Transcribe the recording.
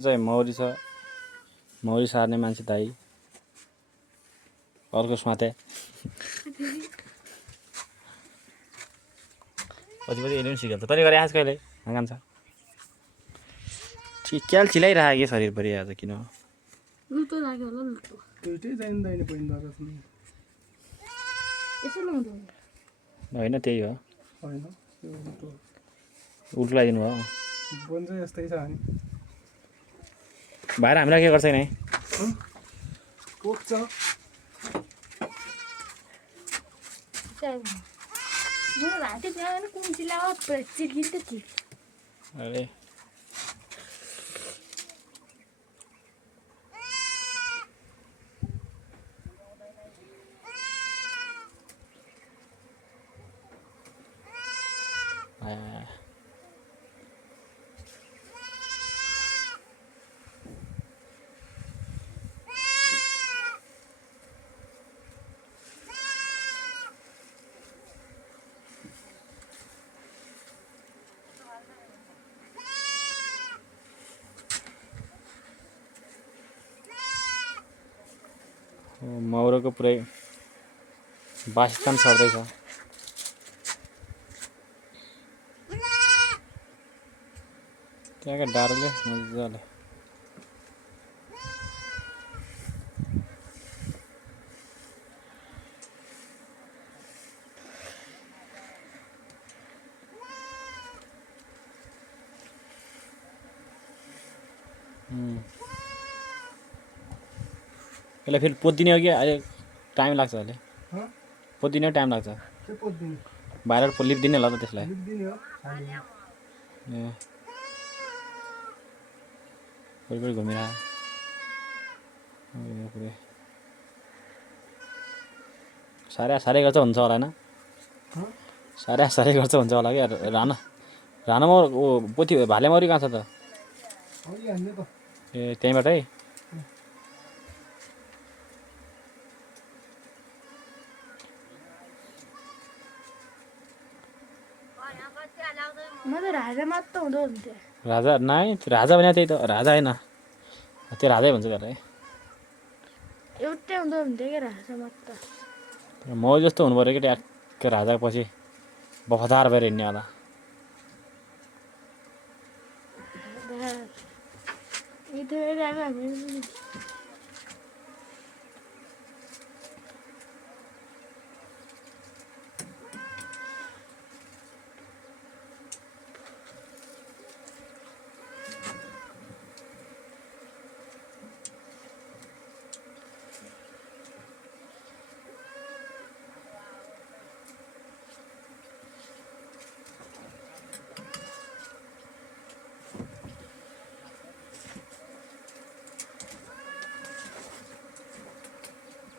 चाहिँ मौरी छ, मौरी सार्ने मान्छे दाइ अर्को स्वाते पछि पछि एलियन सिक्छ तैँले गरे आज कहिले कान्छ क्याल चिलाइरहेको के शरीरभरि आज किन लुतो लाग्यो होला लुतो दुइटै जाइँदैन पहिला यसो लाउँदो होइन त्यही हो होइन उल्टो लगाइदिनु भयो बोन चाहिँ यस्तै छ नि भाइर हामीलाई के गर्छ नि पोख्छ मेरो हाते त्यहाँ कुन चिलाओ चिल्किन्छ चिल अरे मौरोको पुरै बासस्थान सर्दैछ त्यहाँका डारोले मजाले यसलाई फेरि पोतिदिने हो कि अहिले टाइम लाग्छ अहिले पोतिदिने टाइम लाग्छ बाहिर लिपिदिने होला त त्यसलाई ए वरिपरि घुमिरहेको पुरै साह्रै गर्छ हुन्छ होला होइन साह्रै गर्छ हुन्छ होला कि रानामा ऊ पोथी भाले मौरी कहाँ छ त ए त्यहीँबाटै म त राजा मात्र हुँदो हुन्थ्यो राजा नाइ राजा भने त्यही त राजा होइन त्यो राजै भन्छ त्यसलाई एउटै हुँदो हुन्थ्यो क्या राजा मात्र मौरी जस्तो हुनु पऱ्यो कि ट्याक्क राजा पछि वफादार भएर हिँड्ने होला इधर हामी